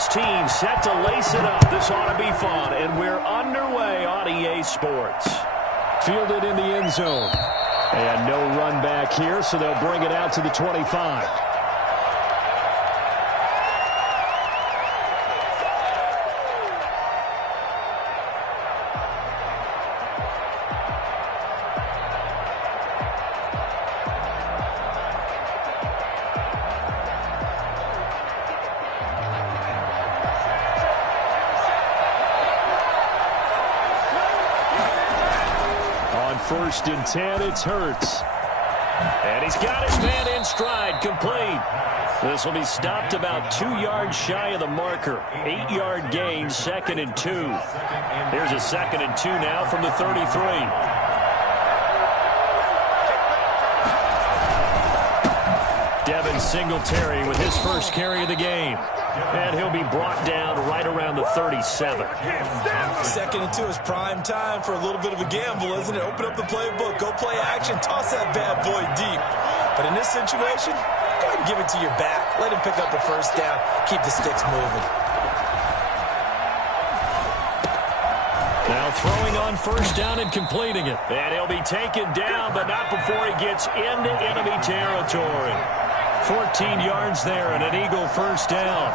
lacrosse team set to lace it up. This ought to be fun, and we're underway on EA Sports. Fielded in the end zone. And no run back here, so they'll bring it out to the 25. First and 10, it's Hurts. And he's got his man in stride, complete. This will be stopped about 2 yards shy of the marker. 8-yard gain, 2nd and 2. Here's a 2nd and 2 now from the 33. Devin Singletary with his first carry of the game. And he'll be brought down right around the 37. 2nd and 2 is prime time for a little bit of a gamble, isn't it? Open up the playbook, go play action, toss that bad boy deep. But in this situation, go ahead and give it to your back. Let him pick up a first down. Keep the sticks moving. Now throwing on first down and completing it. And he'll be taken down, but not before he gets into enemy territory. 14 yards there and an Eagle first down.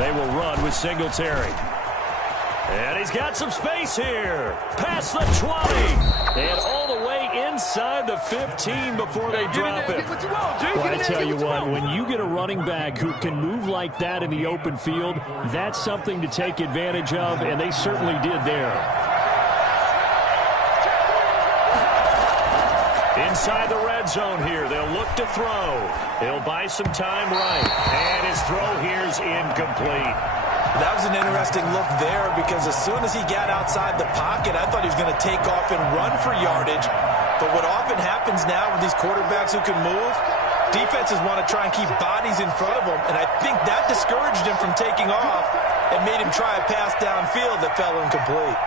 They will run with Singletary. And he's got some space here. Past the 20. And all the way inside the 15 before they drop it. Well, I tell you what, when you get a running back who can move like that in the open field, that's something to take advantage of, and they certainly did there. Inside the red zone here, they'll look to throw. He'll buy some time right. And his throw here's incomplete. That was an interesting look there because as soon as he got outside the pocket, I thought he was going to take off and run for yardage. But what often happens now with these quarterbacks who can move, defenses want to try and keep bodies in front of them. And I think that discouraged him from taking off and made him try a pass downfield that fell incomplete.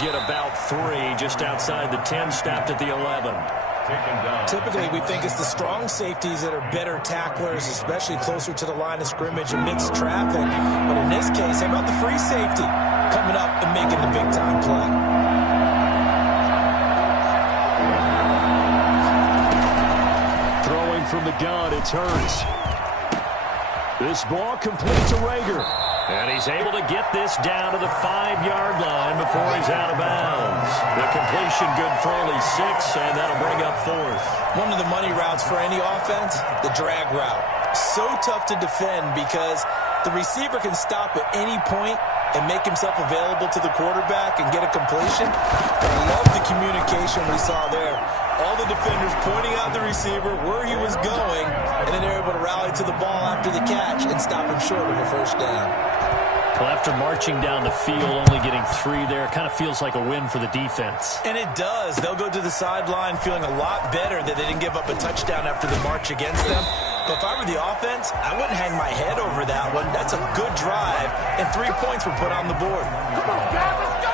Get about 3 just outside the 10, stopped at the 11. Typically, we think it's the strong safeties that are better tacklers, especially closer to the line of scrimmage amidst traffic. But in this case, how about the free safety coming up and making the big-time play? Throwing from the gun, it's Hurts. This ball complete to Rager. And he's able to get this down to the 5-yard line before he's out of bounds. The completion good for only 6, and that'll bring up 4th. One of the money routes for any offense, the drag route. So tough to defend because the receiver can stop at any point and make himself available to the quarterback and get a completion. But I love the communication we saw there. All the defenders pointing out the receiver, where he was going, and then they're able to rally to the ball after the catch and stop him short of a first down. Well, after marching down the field, only getting 3 there, kind of feels like a win for the defense. And it does. They'll go to the sideline feeling a lot better that they didn't give up a touchdown after the march against them. But if I were the offense, I wouldn't hang my head over that one. That's a good drive, and 3 points were put on the board. Come on, guys, let's go!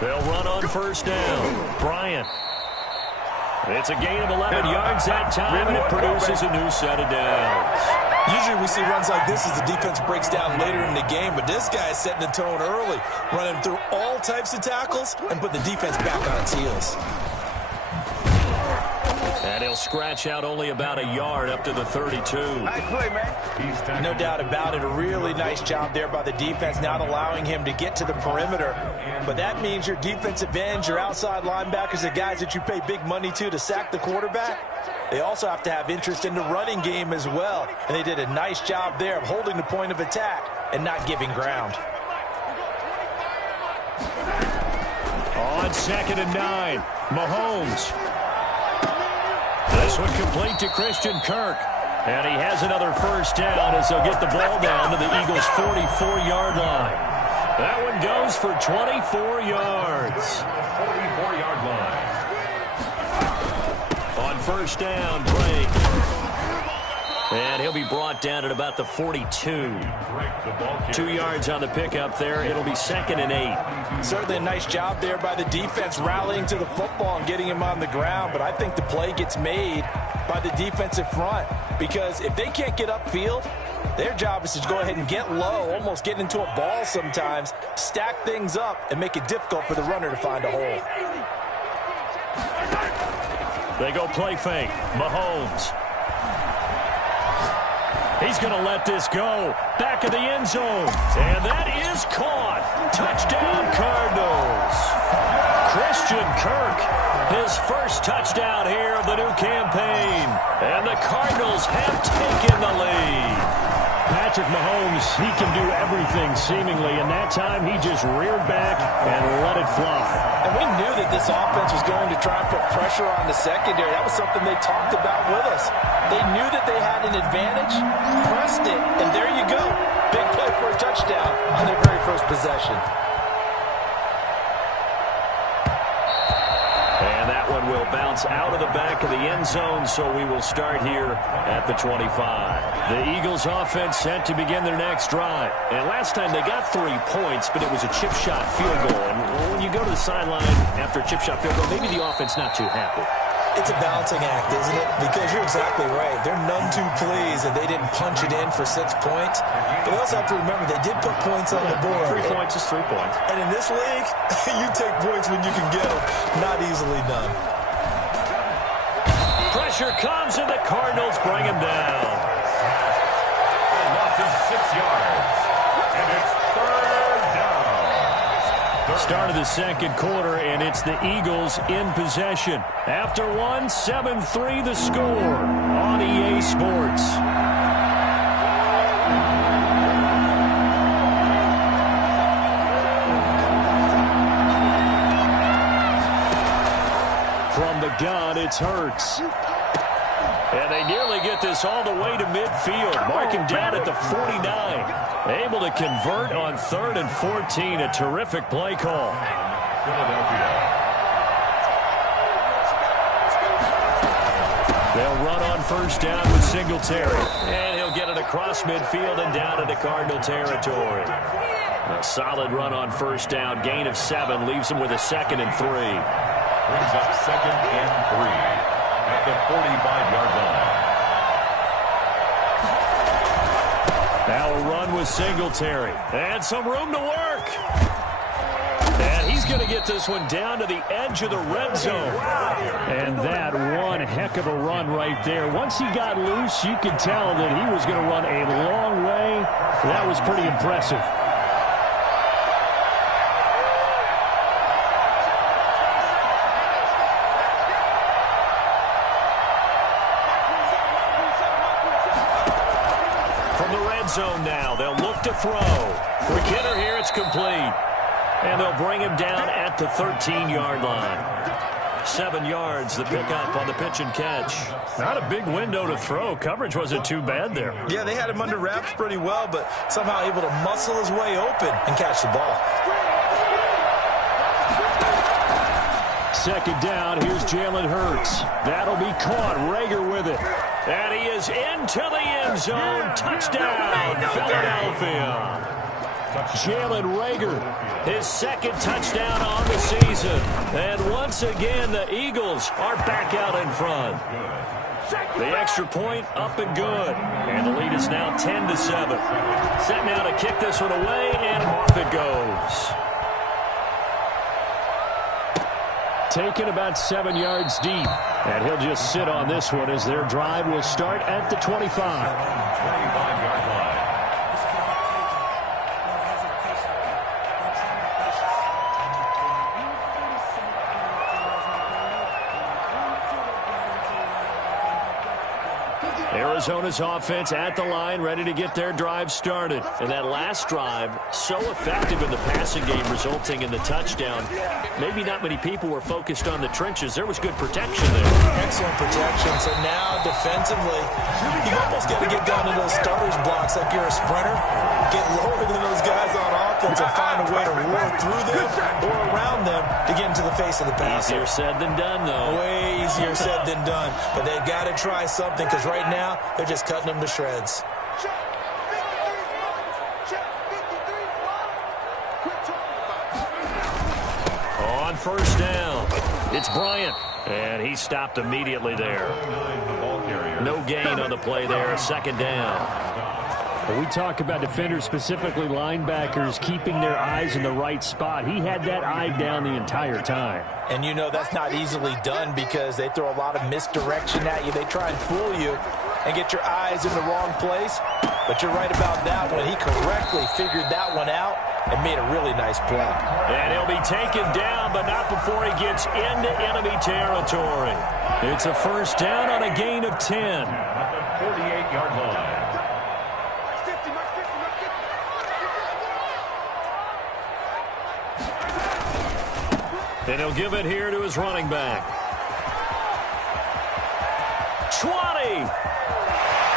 They'll run on first down. Bryant. It's a gain of 11 yards that time, and it produces a new set of downs. Usually we see runs like this as the defense breaks down later in the game, but this guy is setting the tone early, running through all types of tackles and put the defense back on its heels. And he'll scratch out only about a yard up to the 32. Nice play, man. No doubt about it. A really nice job there by the defense, not allowing him to get to the perimeter. But that means your defensive ends, your outside linebackers, the guys that you pay big money to sack the quarterback, they also have to have interest in the running game as well. And they did a nice job there of holding the point of attack and not giving ground. On 2nd and 9, Mahomes. This one complete to Christian Kirk. And he has another first down as they'll get the ball down to the Eagles' 44-yard line. That one goes for 24 yards. 44-yard line. On first down, Drake. And he'll be brought down at about the 42. 2 yards on the pickup there. It'll be 2nd and 8. Certainly a nice job there by the defense rallying to the football and getting him on the ground. But I think the play gets made by the defensive front, because if they can't get upfield, their job is to go ahead and get low, almost get into a ball sometimes, stack things up, and make it difficult for the runner to find a hole. They go play fake. Mahomes. He's going to let this go. Back of the end zone. And that is caught. Touchdown, Cardinals. Christian Kirk, his first touchdown here of the new campaign. And the Cardinals have taken the lead. Patrick Mahomes, he can do everything seemingly, and that time he just reared back and let it fly. And we knew that this offense was going to try and put pressure on the secondary. That was something they talked about with us. They knew that they had an advantage, pressed it, and there you go. Big play for a touchdown on their very first possession. And that one will bounce out of the back of the end zone, so we will start here at the 25. The Eagles offense set to begin their next drive. And last time they got 3 points, but it was a chip shot field goal. And when you go to the sideline after a chip shot field goal, maybe the offense not too happy. It's a balancing act, isn't it? Because you're exactly right. They're none too pleased that they didn't punch it in for 6 points. But they also have to remember they did put points on the board. 3 points is 3 points. And in this league, you take points when you can get them. Not easily done. Pressure comes, and the Cardinals bring him down. Loss of 6 yards. And it's 3rd down. Start of the second quarter, and it's the Eagles in possession. After one, 7-3 the score on EA Sports. From the gun, it's Hurts. And they nearly get this all the way to midfield. Mark him down at the 49. Able to convert on 3rd and 14. A terrific play call. They'll run on first down with Singletary. And he'll get it across midfield and down into Cardinal territory. A solid run on first down. Gain of 7 leaves him with a 2nd and 3. Brings up 2nd and 3 at the 45-yard line. Now a run with Singletary. And some room to work. And he's going to get this one down to the edge of the red zone. And that one heck of a run right there. Once he got loose, you could tell that he was going to run a long way. That was pretty impressive. Zone now. They'll look to throw. For Kidder here, it's complete. And they'll bring him down at the 13-yard line. 7 yards, the pickup on the pitch and catch. Not a big window to throw. Coverage wasn't too bad there. Yeah, they had him under wraps pretty well, but somehow able to muscle his way open and catch the ball. 2nd down, here's Jalen Hurts. That'll be caught. Rager with it. And he is into the end zone. Touchdown, Philadelphia. Jalen Rager, his 2nd touchdown on the season. And once again, the Eagles are back out in front. The extra point up and good. And the lead is now 10-7. Set now to kick this one away, and off it goes. Taken about 7 yards deep. And he'll just sit on this one as their drive will start at the 25. 25-yard line. Arizona's offense at the line, ready to get their drive started. And that last drive, so effective in the passing game, resulting in the touchdown. Maybe not many people were focused on the trenches. There was good protection there. Excellent protection. So now, defensively, you almost got to get down to those starters blocks like you're a sprinter. Get lower than those guys on offense and find a way to roar through them or around them to get into the face of the passer. Easier said than done, though. Way easier said than done. But they've got to try something, because right now They're just cutting them to shreds. On first down, it's Bryant, and he stopped immediately there. No gain on the play there, second down. When we talk about defenders, specifically linebackers, keeping their eyes in the right spot. He had that eye down the entire time. And you know that's not easily done because they throw a lot of misdirection at you. They try and fool you and get your eyes in the wrong place. But you're right about that one. He correctly figured that one out and made a really nice play. And he'll be taken down, but not before he gets into enemy territory. It's a first down on a gain of 10. At the 48-yard line. And he'll give it here to his running back. 20!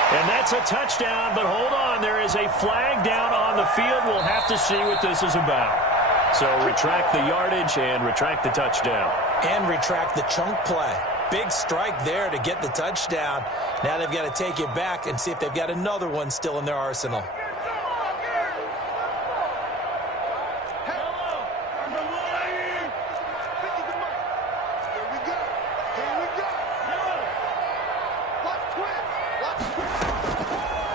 And that's a touchdown, but hold on. There is a flag down on the field. We'll have to see what this is about. So retract the yardage and retract the touchdown. And retract the chunk play. Big strike there to get the touchdown. Now they've got to take it back and see if they've got another one still in their arsenal.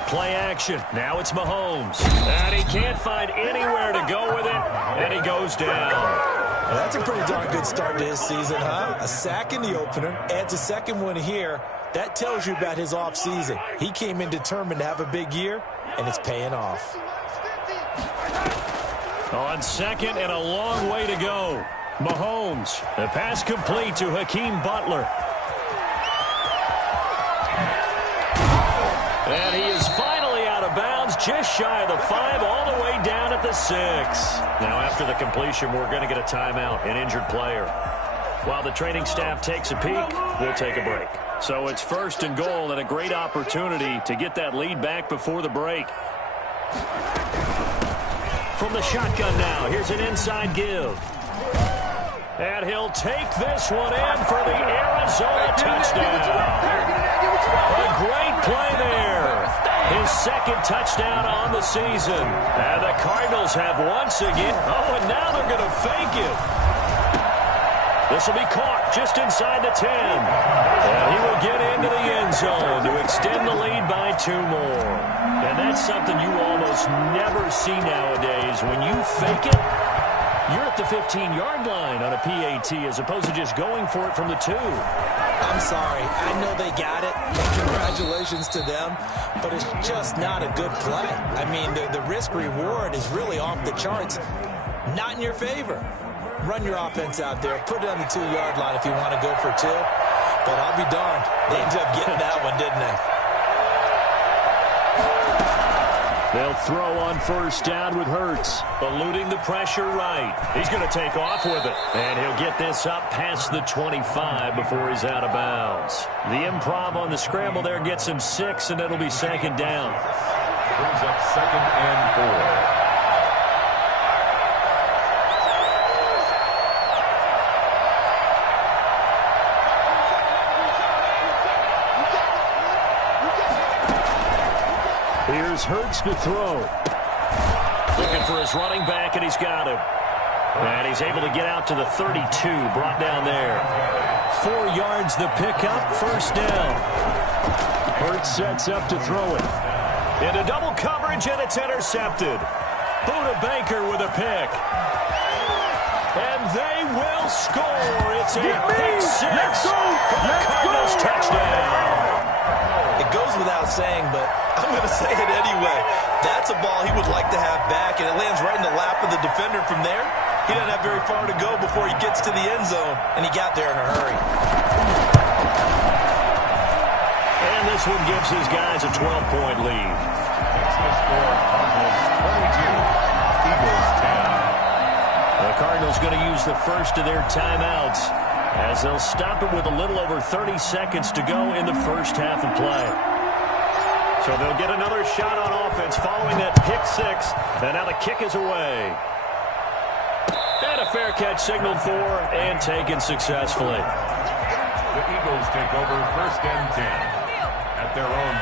Play action. Now it's Mahomes. And he can't find anywhere to go with it, and he goes down. Well, that's a pretty darn good start to his season, huh? A sack in the opener, adds a second one here. That tells you about his offseason. He came in determined to have a big year, and it's paying off. On second and a long way to go. Mahomes, the pass complete to Hakeem Butler. And he is finally out of bounds, just shy of the 5, all the way down at the 6. Now, after the completion, we're going to get a timeout, an injured player. While the training staff takes a peek, we'll take a break. So it's first and goal and a great opportunity to get that lead back before the break. From the shotgun now, here's an inside give. And he'll take this one in for the Arizona touchdown. A great play there. His second touchdown on the season. And the Cardinals have once again. Oh, and now they're going to fake it. This will be caught just inside the 10. And he will get into the end zone to extend the lead by 2 more. And that's something you almost never see nowadays. When you fake it, you're at the 15-yard line on a PAT as opposed to just going for it from the 2. I'm sorry. I know they got it, and congratulations to them, but it's just not a good play. I mean, the risk-reward is really off the charts. Not in your favor. Run your offense out there. Put it on the 2-yard line if you want to go for 2. But I'll be darned. They ended up getting that one, didn't they? They'll throw on first down with Hurts, eluding the pressure right. He's going to take off with it, and he'll get this up past the 25 before he's out of bounds. The improv on the scramble there gets him 6, and it'll be second down. Brings up second and 4. Here's Hurts to throw. Looking for his running back, and he's got him. And he's able to get out to the 32, brought down there. 4 yards the pickup, first down. Hurts sets up to throw it. Into double coverage, and it's intercepted. Buda Baker with a pick. And they will score. It's a pick 6 for the Cardinals touchdown. It goes without saying, but I'm going to say it anyway. That's a ball he would like to have back, and it lands right in the lap of the defender from there. He doesn't have very far to go before he gets to the end zone, and he got there in a hurry. And this one gives his guys a 12-point lead. Makes the score Cardinals 22, Eagles 10. The Cardinals going to use the first of their timeouts as they'll stop it with a little over 30 seconds to go in the first half of play. So they'll get another shot on offense following that pick 6, and now the kick is away. And a fair catch signaled for and taken successfully. The Eagles take over first and 10 at at their own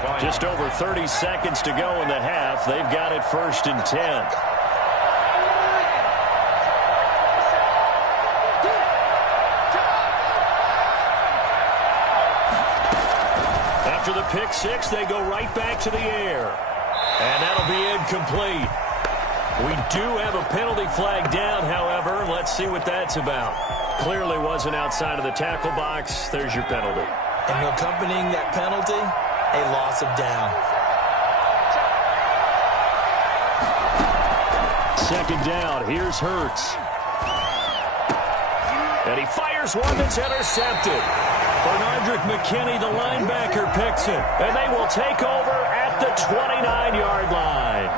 25. Just over 30 seconds to go in the half. They've got it 1st and 10. After the pick six, they go right back to the air. And that'll be incomplete. We do have a penalty flag down, however. Let's see what that's about. Clearly wasn't outside of the tackle box. There's your penalty. And accompanying that penalty, a loss of down. Second down. Here's Hurts. And he fires one that's intercepted. Bernardrick McKinney, the linebacker, picks it. And they will take over at the 29-yard line.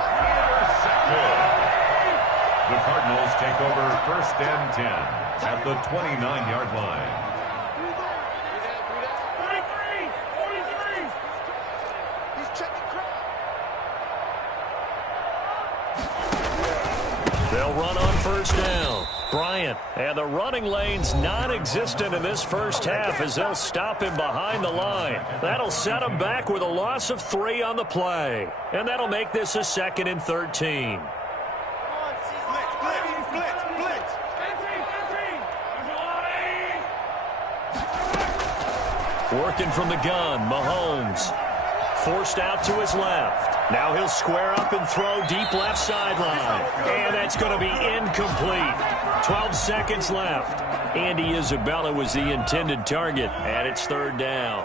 The Cardinals take over 1st and 10 at the 29-yard line. They'll run on 1st down. Bryant, and the running lane's non-existent in this first half as they'll stop him behind the line. That'll set him back with a loss of 3 on the play. And that'll make this a 2nd and 13. Working from the gun, Mahomes. Forced out to his left. Now he'll square up and throw deep left sideline. And that's going to be incomplete. 12 seconds left. Andy Isabella was the intended target, and it's 3rd down.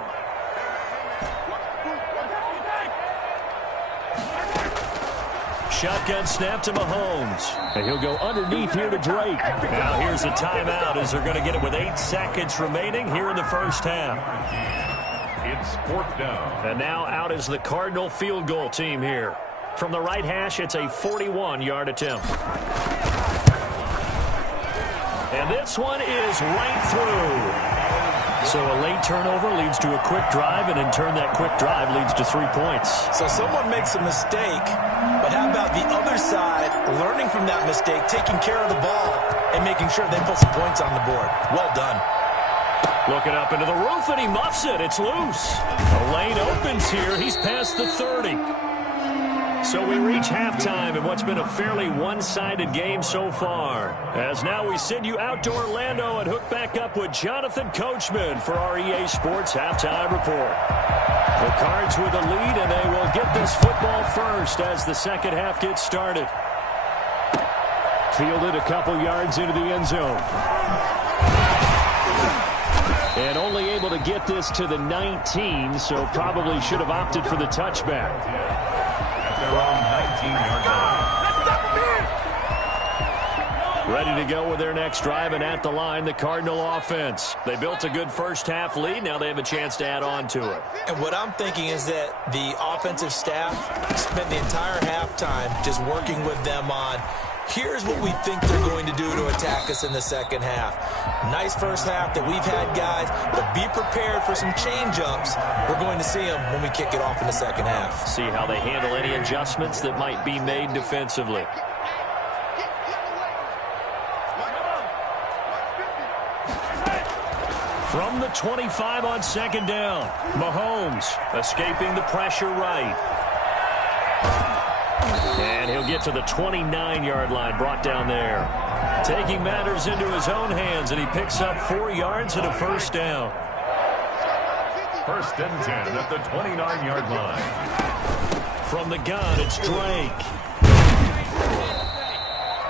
Shotgun snap to Mahomes. And he'll go underneath here to Drake. Now here's a timeout as they're going to get it with 8 seconds remaining here in the first half. It's 4th down. And now out is the Cardinal field goal team here. From the right hash, it's a 41-yard attempt. And this one is right through. So a late turnover leads to a quick drive, and in turn that quick drive leads to 3 points. So someone makes a mistake, but how about the other side learning from that mistake, taking care of the ball, and making sure they put some points on the board? Well done. Looking up into the roof, and he muffs it. It's loose. The lane opens here. He's past the 30. So we reach halftime in what's been a fairly one-sided game so far. As now we send you out to Orlando and hook back up with Jonathan Coachman for our EA Sports Halftime Report. The Cards with a lead, and they will get this football first as the second half gets started. Fielded a couple yards into the end zone. And only able to get this to the 19, so probably should have opted for the touchback. At their own 19-yard line. Ready to go with their next drive, and at the line, the Cardinal offense. They built a good first half lead. Now they have a chance to add on to it. And what I'm thinking is that the offensive staff spent the entire halftime just working with them on, here's what we think they're going to do to attack us in the second half. Nice first half that we've had, guys, but be prepared for some change-ups. We're going to see them when we kick it off in the second half. See how they handle any adjustments that might be made defensively. From the 25 on second down, Mahomes escaping the pressure right. And he'll get to the 29-yard line, brought down there. Taking matters into his own hands, and he picks up 4 yards and a first down. 1st and 10 at the 29-yard line. From the gun, it's Drake.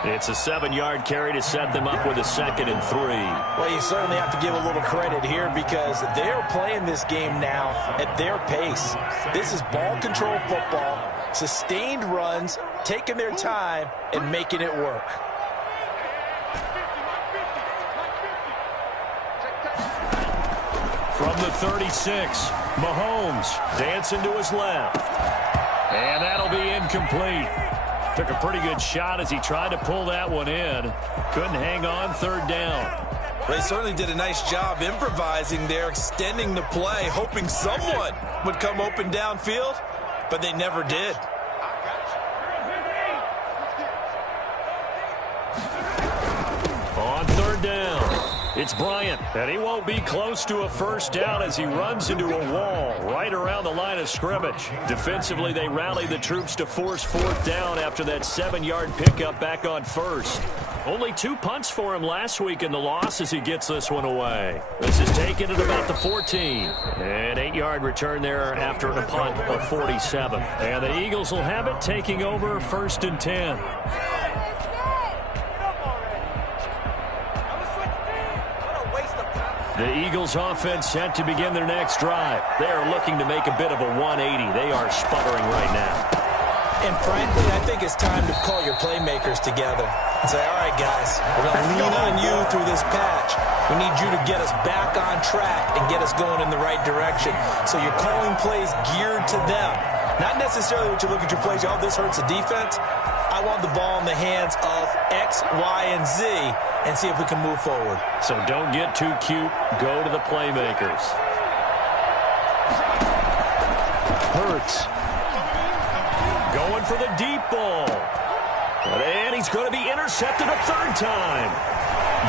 It's a 7-yard carry to set them up with a 2nd and 3. Well, you certainly have to give a little credit here because they're playing this game now at their pace. This is ball control football, sustained runs, taking their time, and making it work. From the 36, Mahomes dancing to his left. And that'll be incomplete. Took a pretty good shot as he tried to pull that one in. Couldn't hang on, 3rd down. They certainly did a nice job improvising there, extending the play, hoping someone would come open downfield, but they never did. On 3rd down, It's Bryant, and he won't be close to a first down as he runs into a wall right around the line of scrimmage. Defensively, they rally the troops to force fourth down after that 7-yard pickup back on first. Only 2 punts for him last week in the loss as he gets this one away. This is taken at about the 14. An 8-yard return there after a punt of 47. And the Eagles will have it, taking over 1st and 10. The Eagles offense set to begin their next drive. They are looking to make a bit of a 180. They are sputtering right now. And frankly, I think it's time to call your playmakers together and say, all right, guys, we're going to lean on you through this patch. We need you to get us back on track and get us going in the right direction. So you're calling plays geared to them. Not necessarily what you look at your plays, oh, this hurts the defense. I want the ball in the hands of X, Y, and Z and see if we can move forward. So don't get too cute. Go to the playmakers. Hurts. Going for the deep ball. And he's going to be intercepted a 3rd time.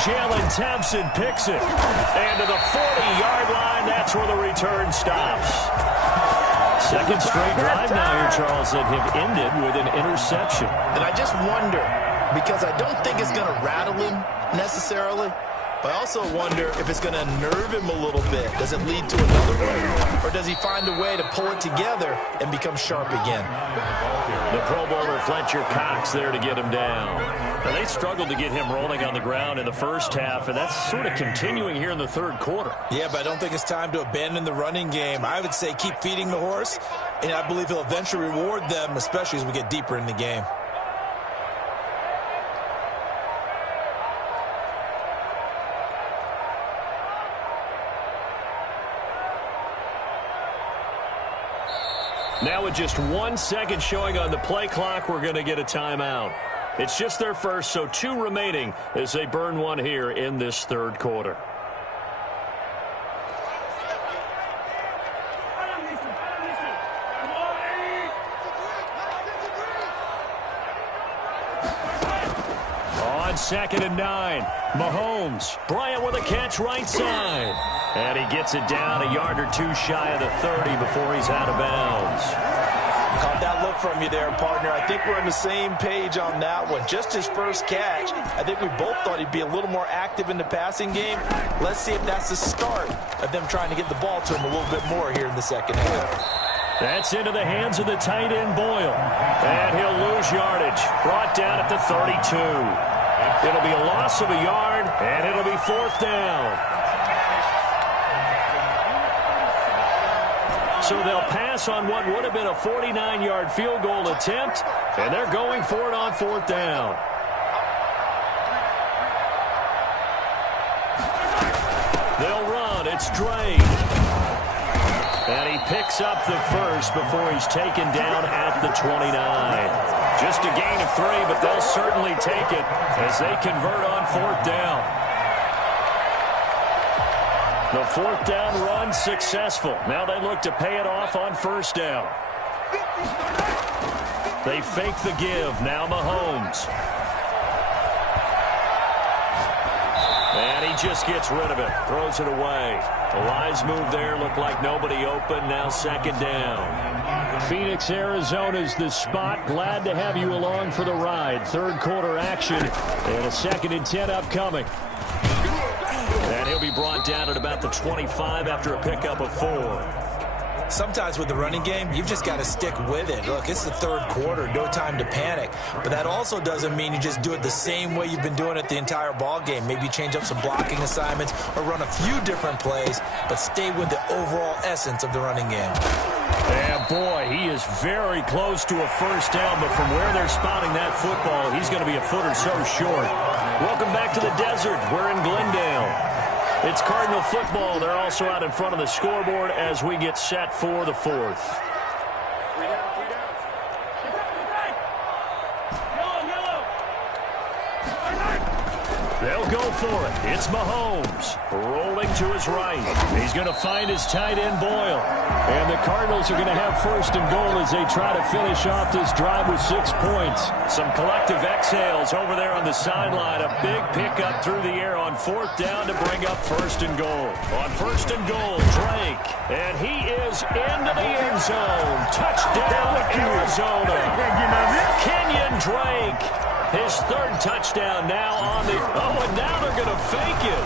Jalen Thompson picks it. And to the 40-yard line, that's where the return stops. 2nd straight drive now here, Charles, that have ended with an interception. And I just wonder, because I don't think it's going to rattle him necessarily, but I also wonder if it's going to nerve him a little bit. Does it lead to another one? Or does he find a way to pull it together and become sharp again? The Pro Bowler Fletcher Cox there to get him down. Now, they struggled to get him rolling on the ground in the first half, and that's sort of continuing here in the 3rd quarter. Yeah, but I don't think it's time to abandon the running game. I would say keep feeding the horse, and I believe he'll eventually reward them, especially as we get deeper in the game. Now with just 1 second showing on the play clock, we're going to get a timeout. It's just their first, so 2 remaining as they burn one here in this 3rd quarter. On 2nd and 9, Mahomes. Bryant with a catch right side. And he gets it down a yard or 2 shy of the 30 before he's out of bounds. Caught that look from you there, partner. I think we're on the same page on that one. Just his first catch. I think we both thought he'd be a little more active in the passing game. Let's see if that's the start of them trying to get the ball to him a little bit more here in the 2nd half. That's into the hands of the tight end, Boyle. And he'll lose yardage. Brought down at the 32. It'll be a loss of a yard, and it'll be 4th down. So they'll pass on what would have been a 49-yard field goal attempt, and they're going for it on 4th down. They'll run. It's Dre. And he picks up the first before he's taken down at the 29. Just a gain of 3, but they'll certainly take it as they convert on 4th down. The 4th down run successful. Now they look to pay it off on 1st down. They fake the give. Now Mahomes. And he just gets rid of it. Throws it away. The wise move there. Looked like nobody open. Now 2nd down. Phoenix, Arizona's the spot. Glad to have you along for the ride. 3rd quarter action. And a 2nd and 10 upcoming. And he'll be brought down at about the 25 after a pickup of 4. Sometimes with the running game, you've just got to stick with it. Look, it's the 3rd quarter, no time to panic. But that also doesn't mean you just do it the same way you've been doing it the entire ball game. Maybe change up some blocking assignments or run a few different plays, but stay with the overall essence of the running game. And boy, he is very close to a 1st down, but from where they're spotting that football, he's going to be a foot or so short. Welcome back to the desert. We're in Glendale. It's Cardinal football. They're also out in front of the scoreboard as we get set for the 4th. They'll go for it. It's Mahomes rolling to his right. He's going to find his tight end, Boyle. And the Cardinals are going to have first and goal as they try to finish off this drive with 6 points. Some collective exhales over there on the sideline. A big pickup through the air on 4th down to bring up first and goal. On first and goal, Drake. And he is into the end zone. Touchdown, Arizona. Kenyon Drake. His 3rd touchdown now on the... Oh, and now they're going to fake it.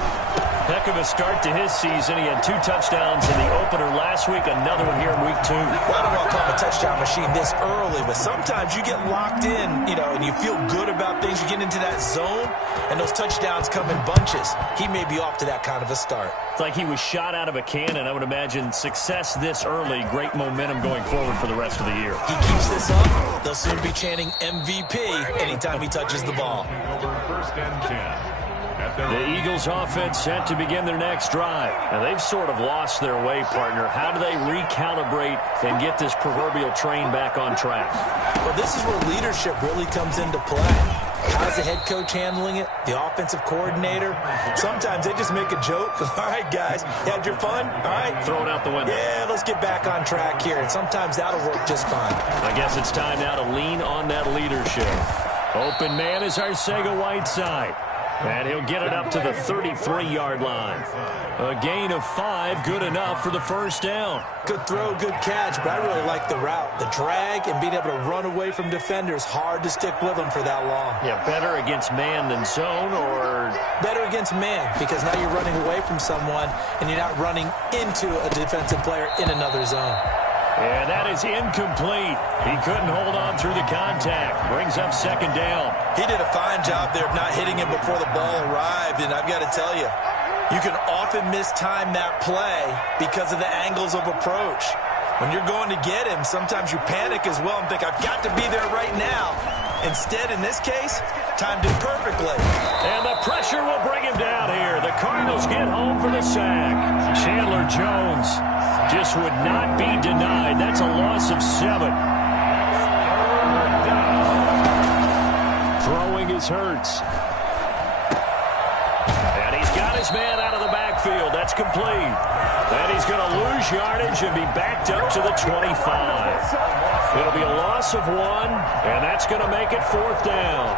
Heck of a start to his season. He had 2 touchdowns in the opener last week, another one here in week 2. Well, I don't want to call him a touchdown machine this early, but sometimes you get locked in, and you feel good about things. You get into that zone, and those touchdowns come in bunches. He may be off to that kind of a start. It's like he was shot out of a cannon. I would imagine success this early, great momentum going forward for the rest of the year. He keeps this up, they'll soon be chanting MVP anytime he touches the ball. First and 10. The Eagles offense set to begin their next drive. And they've sort of lost their way, partner. How do they recalibrate and get this proverbial train back on track? Well, this is where leadership really comes into play. How's the head coach handling it? The offensive coordinator? Sometimes they just make a joke. All right, guys, you had your fun? All right. Throw it out the window. Yeah, let's get back on track here. And sometimes that'll work just fine. I guess it's time now to lean on that leadership. Open man is Arcega-Whiteside. And he'll get it up to the 33-yard line. A gain of 5, good enough for the first down. Good throw, good catch, but I really like the route. The drag and being able to run away from defenders, hard to stick with them for that long. Yeah, better against man than zone, or... Better against man, because now you're running away from someone and you're not running into a defensive player in another zone. And that is incomplete. He couldn't hold on through the contact. Brings up second down. He did a fine job there of not hitting him before the ball arrived, and I've got to tell you, you can often mistime that play because of the angles of approach. When you're going to get him, sometimes you panic as well and think, I've got to be there right now. Instead, in this case, timed it perfectly. And the pressure will bring him down here. The Cardinals get home for the sack. Chandler Jones just would not be denied. That's a loss of 7. Throwing is Hurts. And he's got his man out of the backfield. That's complete. And he's going to lose yardage and be backed up to the 25. It'll be a loss of 1, and that's going to make it 4th down.